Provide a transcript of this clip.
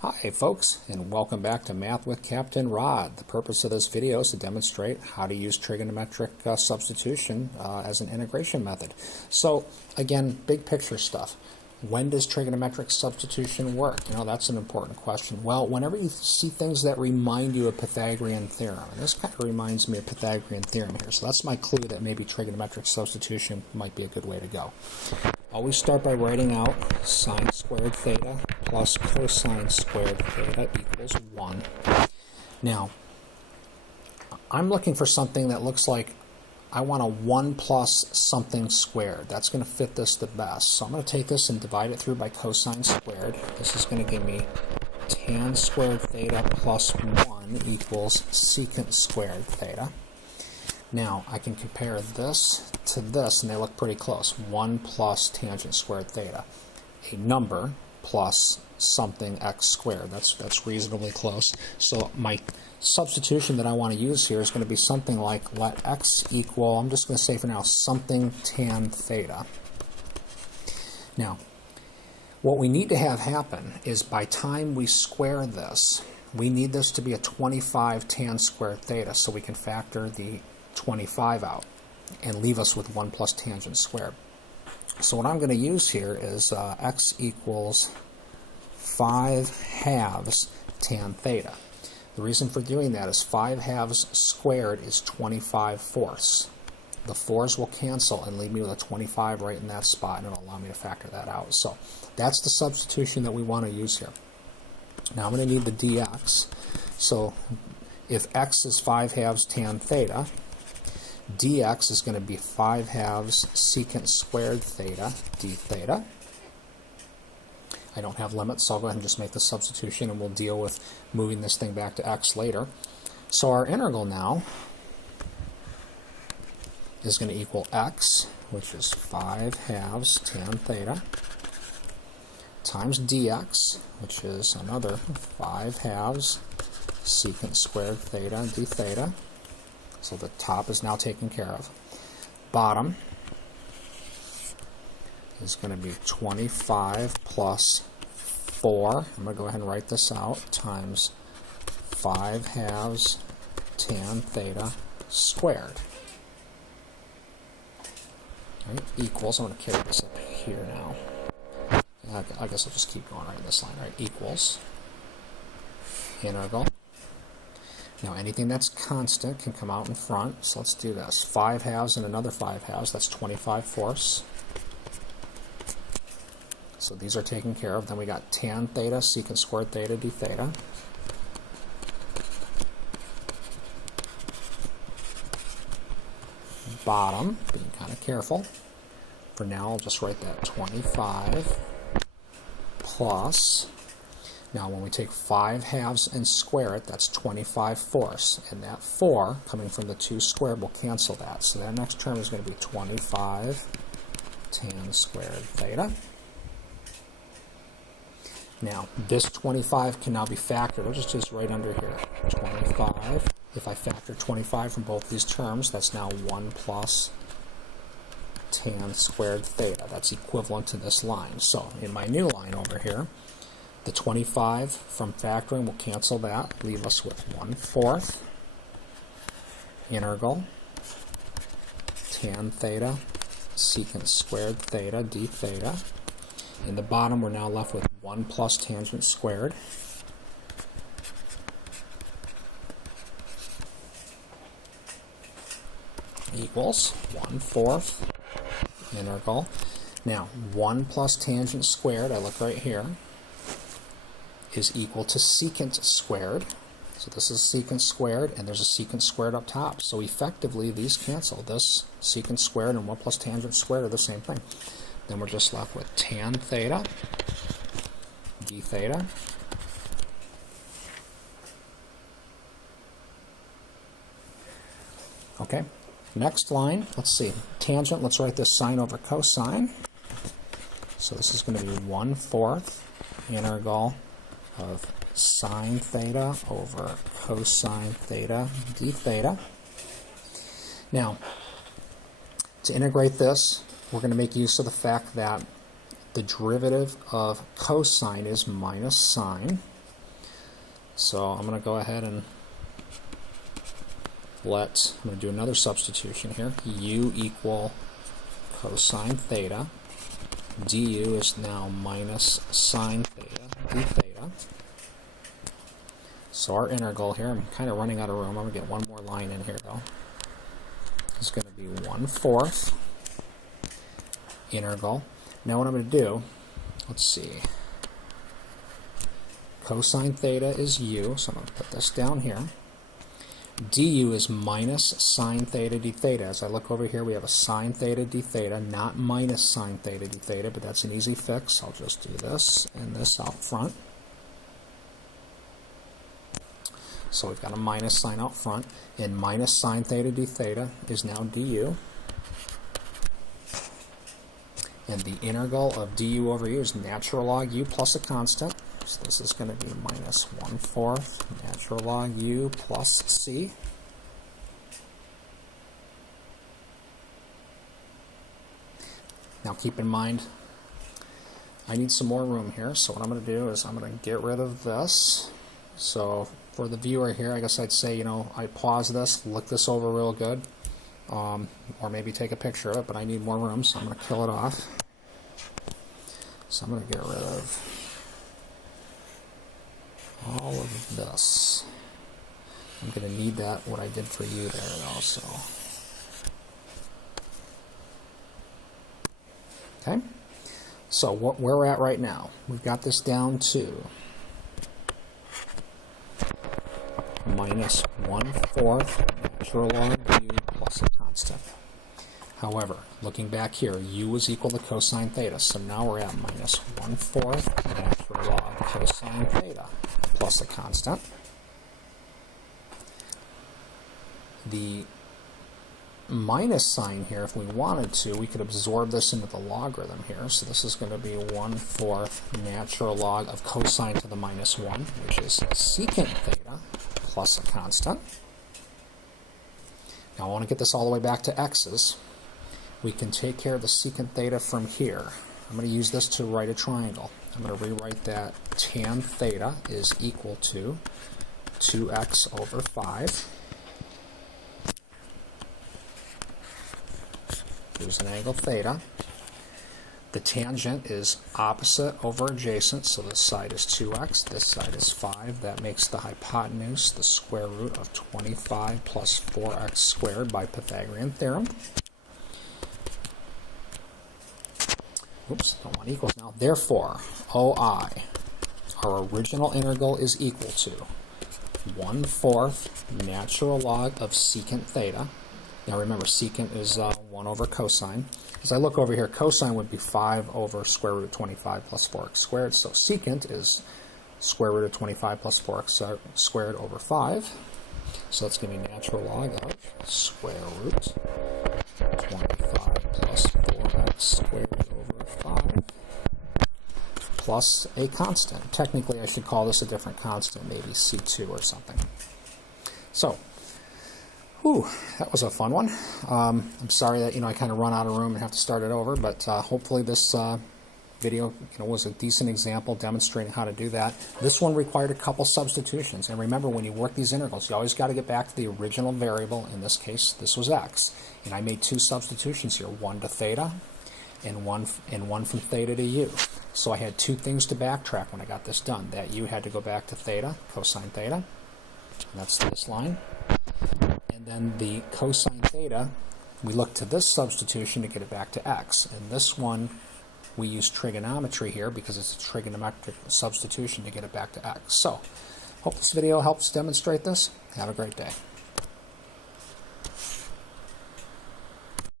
Hi folks, and welcome back to Math with Captain Rod. The purpose of this video is to demonstrate how to use trigonometric substitution as an integration method. So again, big picture stuff. When does trigonometric substitution work? You know, that's an important question. Well, whenever you see things that remind you of Pythagorean theorem, and this kind of reminds me of Pythagorean theorem here, so that's my clue that maybe trigonometric substitution might be a good way to go. Always start by writing out sine squared theta plus cosine squared theta equals 1. Now, I'm looking for something that looks like I want a 1 plus something squared. That's going to fit this the best. So I'm going to take this and divide it through by cosine squared. This is going to give me tan squared theta plus 1 equals secant squared theta. Now, I can compare this to this, and they look pretty close. 1 plus tangent squared theta. A number plus something x squared. That's reasonably close. So my substitution that I want to use here is going to be something like let x equal, I'm just going to say for now, something tan theta. Now, what we need to have happen is by time we square this, we need this to be a 25 tan squared theta, so we can factor the 25 out and leave us with 1 plus tangent squared. So what I'm going to use here is x equals 5 halves tan theta. The reason for doing that is 5 halves squared is 25 fourths. The 4's will cancel and leave me with a 25 right in that spot, and it'll allow me to factor that out. So that's the substitution that we want to use here. Now I'm going to need the dx. So if x is 5 halves tan theta, dx is going to be 5 halves secant squared theta d theta. I don't have limits, so I'll go ahead and just make the substitution, and we'll deal with moving this thing back to x later. So our integral now is going to equal x, which is 5 halves tan theta, times dx, which is another 5 halves secant squared theta d theta. So the top is now taken care of. Bottom is going to be 25 plus 4. I'm going to go ahead and write this out, times 5 halves tan theta squared. Right, equals, I'm going to carry this up here now. I guess I'll just keep going right in this line. Right, equals integral. Now anything that's constant can come out in front, so let's do this. 5 halves and another 5 halves, that's 25 fourths. So these are taken care of. Then we got tan theta, secant squared theta, d theta. Bottom, being kind of careful. For now, I'll just write that 25 plus. Now when we take 5 halves and square it, that's 25 fourths. And that 4, coming from the 2 squared, will cancel that. So that next term is going to be 25 tan squared theta. Now, this 25 can now be factored. We'll just use right under here. 25. If I factor 25 from both these terms, that's now 1 plus tan squared theta. That's equivalent to this line. So, in my new line over here, the 25 from factoring will cancel that, leave us with 1/4 integral tan theta secant squared theta d theta. In the bottom, we're now left with 1 plus tangent squared equals 1/4 integral. Now, 1 plus tangent squared, I look right here, is equal to secant squared. So this is secant squared, and there's a secant squared up top. So effectively, these cancel. This secant squared and 1 plus tangent squared are the same thing. Then we're just left with tan theta d theta okay. Next line, let's see. Tangent, let's write this sine over cosine. So this is going to be 1/4 integral of sine theta over cosine theta d theta. Now, to integrate this, we're going to make use of the fact that the derivative of cosine is minus sine. So I'm going to go ahead and I'm going to do another substitution here. U equal cosine theta. Du is now minus sine theta d theta. So our integral here, I'm kind of running out of room. I'm going to get one more line in here though. It's going to be 1/4 integral. Now what I'm going to do, let's see. Cosine theta is u, so I'm going to put this down here. Du is minus sine theta d theta. As I look over here, we have a sine theta d theta, not minus sine theta d theta, but that's an easy fix. I'll just do this and this out front. So we've got a minus sign out front, and minus sine theta d theta is now du. And the integral of du over u is natural log u plus a constant. So this is going to be minus 1/4 natural log u plus c. Now keep in mind, I need some more room here, so what I'm going to do is I'm going to get rid of this. So for the viewer here, I guess I'd say, you know, I pause this, look this over real good, or maybe take a picture of it, but I need more room, so I'm going to kill it off. So I'm going to get rid of all of this. I'm going to need that, what I did for you there also. Okay, so where we're at right now, we've got this down to minus 1/4 natural log u plus a constant. However, looking back here, u is equal to cosine theta, so now we're at minus 1/4 natural log cosine theta plus a constant. The minus sign here, if we wanted to, we could absorb this into the logarithm here. So this is going to be 1/4 natural log of cosine to the minus 1, which is secant theta plus a constant. Now I want to get this all the way back to x's. We can take care of the secant theta from here. I'm going to use this to write a triangle. I'm going to rewrite that tan theta is equal to 2x over 5. Here's an angle theta. The tangent is opposite over adjacent, so this side is 2x, this side is 5. That makes the hypotenuse the square root of 25 plus 4x squared by Pythagorean theorem. Oops, don't want equals now. Therefore, OI, our original integral, is equal to 1/4 natural log of secant theta. Now remember, secant is 1 over cosine. As I look over here, cosine would be 5 over square root of 25 plus 4x squared. So secant is square root of 25 plus 4x squared over 5. So that's going to be natural log of square root 25 plus 4x squared over 5 plus a constant. Technically, I should call this a different constant, maybe C2 or something. So, whew, that was a fun one. I'm sorry that I kind of run out of room and have to start it over, but hopefully this video was a decent example demonstrating how to do that. This one required a couple substitutions, and remember, when you work these integrals, you always got to get back to the original variable. In this case, this was x, and I made 2 substitutions here: one to theta, and one from theta to u. So I had 2 things to backtrack when I got this done. That u had to go back to theta, cosine theta, and that's this line. And then the cosine theta, we look to this substitution to get it back to x. And this one, we use trigonometry here because it's a trigonometric substitution to get it back to x. So, hope this video helps demonstrate this. Have a great day.